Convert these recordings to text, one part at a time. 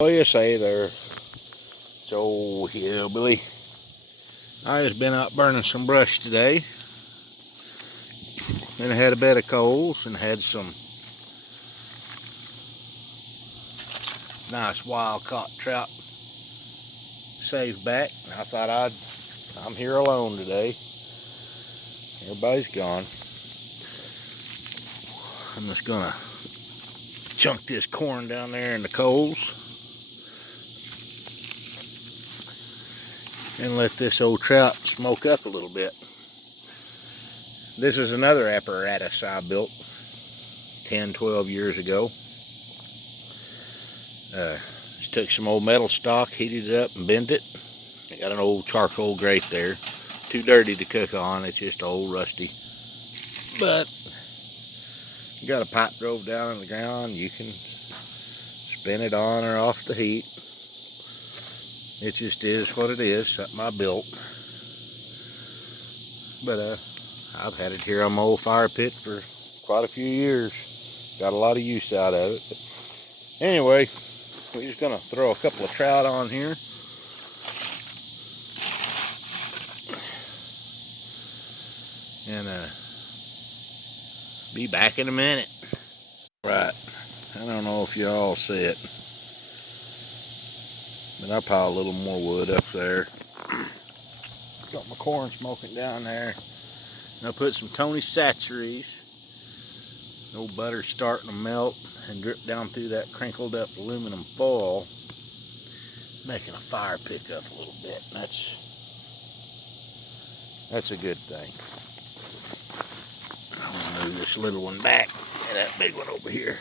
What do you say there, Joe Hillbilly? I just been out burning some brush today, and I had a bed of coals and had some nice wild caught trout saved back. And I thought I'm here alone today. Everybody's gone. I'm just gonna chunk this corn down there in the coals and let this old trout smoke up a little bit. This is another apparatus I built 10-12 years ago. Just took some old metal stock, heated it up and bent it. I got an old charcoal grate there. Too dirty to cook on, it's just old rusty. But you got a pipe drove down in the ground, you can spin it on or off the heat. It just is what it is, something I built. But I've had it here on my old fire pit for quite a few years. Got a lot of use out of it. But anyway, we're just gonna throw a couple of trout on here. And be back in a minute. Right, I don't know if y'all see it, but I piled a little more wood up there. Got my corn smoking down there. And I put some Tony Satcheries. No butter starting to melt and drip down through that crinkled up aluminum foil, making a fire pick up a little bit. And that's a good thing. I'm gonna move this little one back and that big one over here.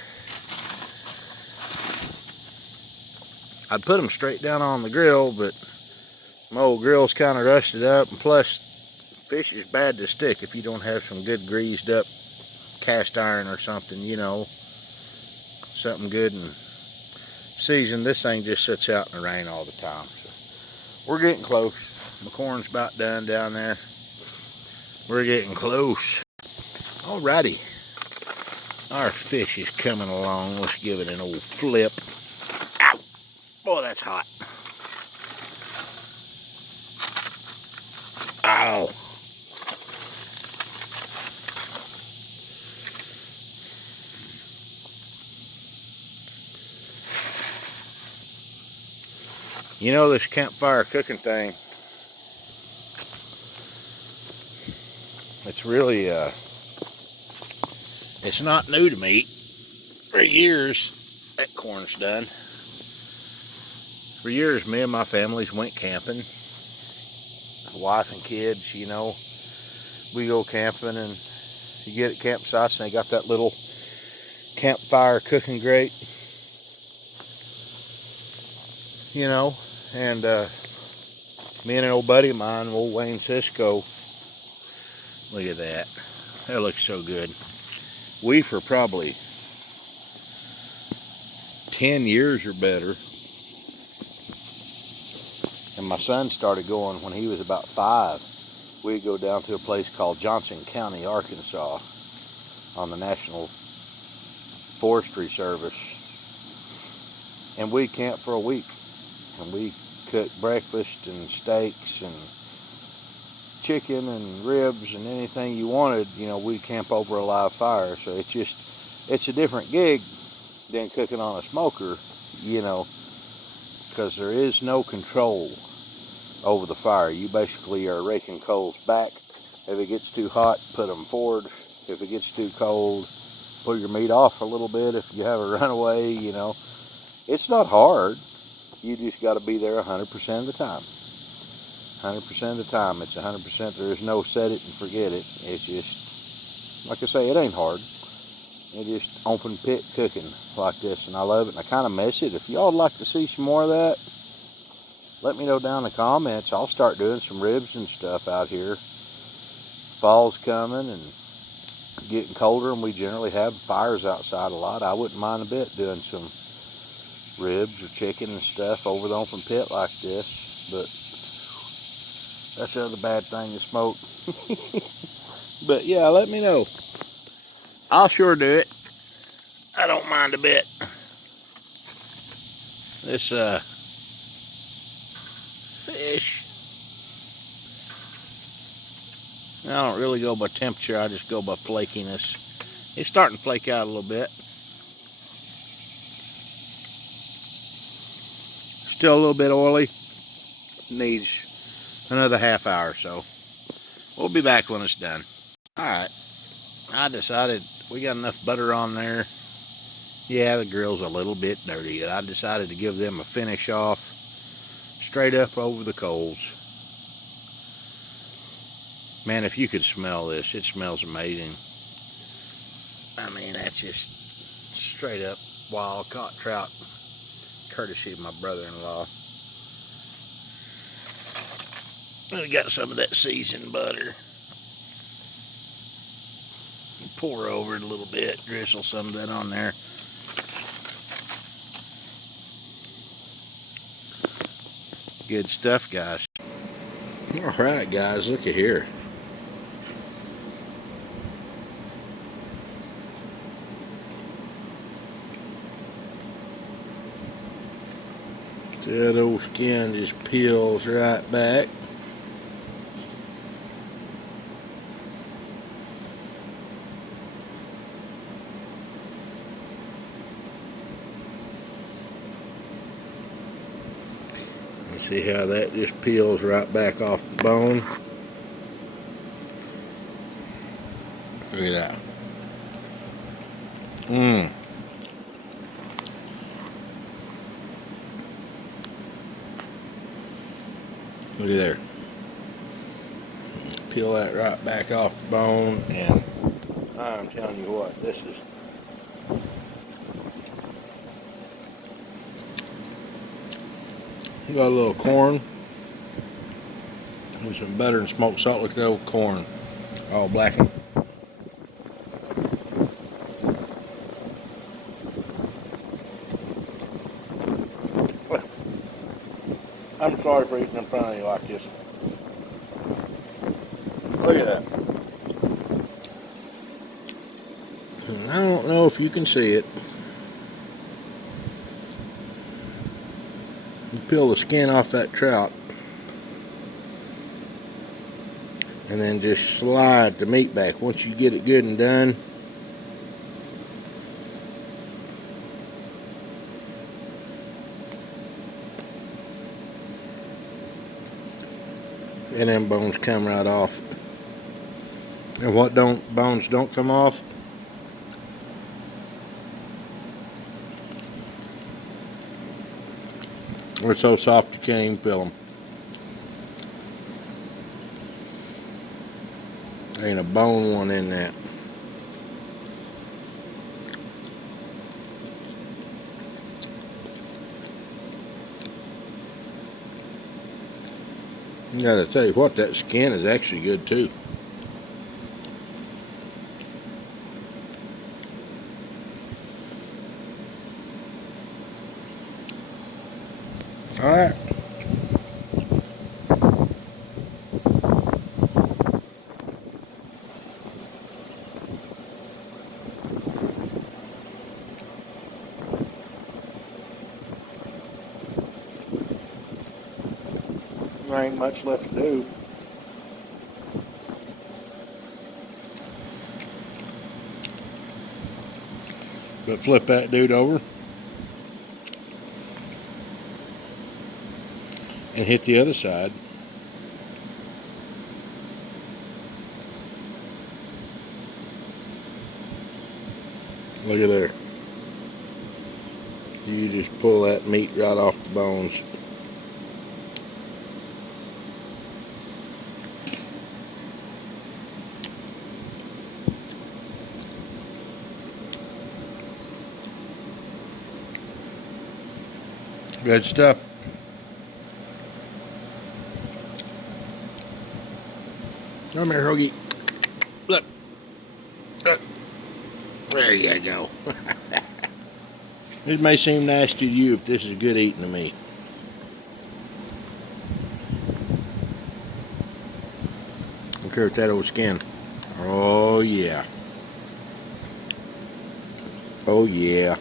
I'd put them straight down on the grill, but my old grill's kind of rusted up, and plus fish is bad to stick if you don't have some good greased up cast iron or something, you know, something good and seasoned. This thing just sits out in the rain all the time. So we're getting close. My corn's about done down there. We're getting close. Alrighty, our fish is coming along. Let's give it an old flip. Ow! Boy, that's hot. Ow! You know, this campfire cooking thing, it's really, it's not new to me. For years, that corn's done. For years, me and my families went camping. Wife and kids, you know, we go camping, and you get at campsites and they got that little campfire cooking grate, you know, and me and an old buddy of mine, old Wayne Cisco, look at that. That looks so good. We, for probably 10 years or better, and my son started going when he was about 5. We'd go down to a place called Johnson County, Arkansas, on the National Forestry Service, and we'd camp for a week, and we cooked breakfast and steaks and chicken and ribs and anything you wanted. You know, we'd camp over a live fire. So it's a different gig than cooking on a smoker, you know, because there is no control over the fire. You basically are raking coals back. If it gets too hot, put them forward. If it gets too cold, pull your meat off a little bit. If you have a runaway, you know, it's not hard. You just got to be there 100% of the time. 100% of the time, it's 100%. There is no set it and forget it. It's just, like I say, it ain't hard. It's just open pit cooking like this, and I love it, and I kind of miss it. If y'all would like to see some more of that, let me know down in the comments. I'll start doing some ribs and stuff out here. Fall's coming and getting colder, and we generally have fires outside a lot. I wouldn't mind a bit doing some ribs or chicken and stuff over the open pit like this, but that's the other bad thing to smoke. But yeah, let me know. I'll sure do it. I don't mind a bit. this fish. I don't really go by temperature, I just go by flakiness. It's starting to flake out a little bit. Still a little bit oily. Needs another half hour or so. We'll be back when it's done. Alright, I decided we got enough butter on there. Yeah, the grill's a little bit dirty. I decided to give them a finish off straight up over the coals. Man, if you could smell this, it smells amazing. I mean, that's just straight up wild caught trout, courtesy of my brother-in-law. We got some of that seasoned butter. Pour over it a little bit, drizzle some of that on there. Good stuff, guys. All right, guys, look at here. That old skin just peels right back. You see how that just peels right back off the bone? Look at that. Look at there. Peel that right back off the bone, and I'm telling you what, this is got a little corn and some butter and smoked salt. Look at that old corn, all blackened. I'm sorry for eating in front of you like this. Look at that. And I don't know if you can see it. You peel the skin off that trout and then just slide the meat back. Once you get it good and done, and then bones come right off. And what bones don't come off? They're so soft you can't even peel them. There ain't a bone one in that. I gotta tell you what, that skin is actually good too. Alright. There ain't much left to do. But flip that dude over and hit the other side. Look at there. You just pull that meat right off the bones. Good stuff. Come here, Hoagie. Look. Look. There you go. This may seem nasty to you, but this is good eating to me. Look here at that old skin. Oh, yeah. Oh, yeah.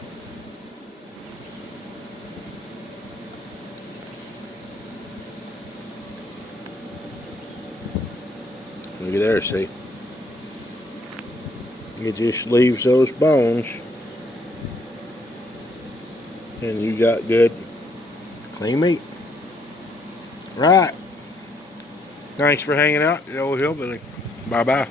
Look at there, see? It just leaves those bones, and you got good, clean meat. Right. Thanks for hanging out, you old hillbilly. Bye-bye.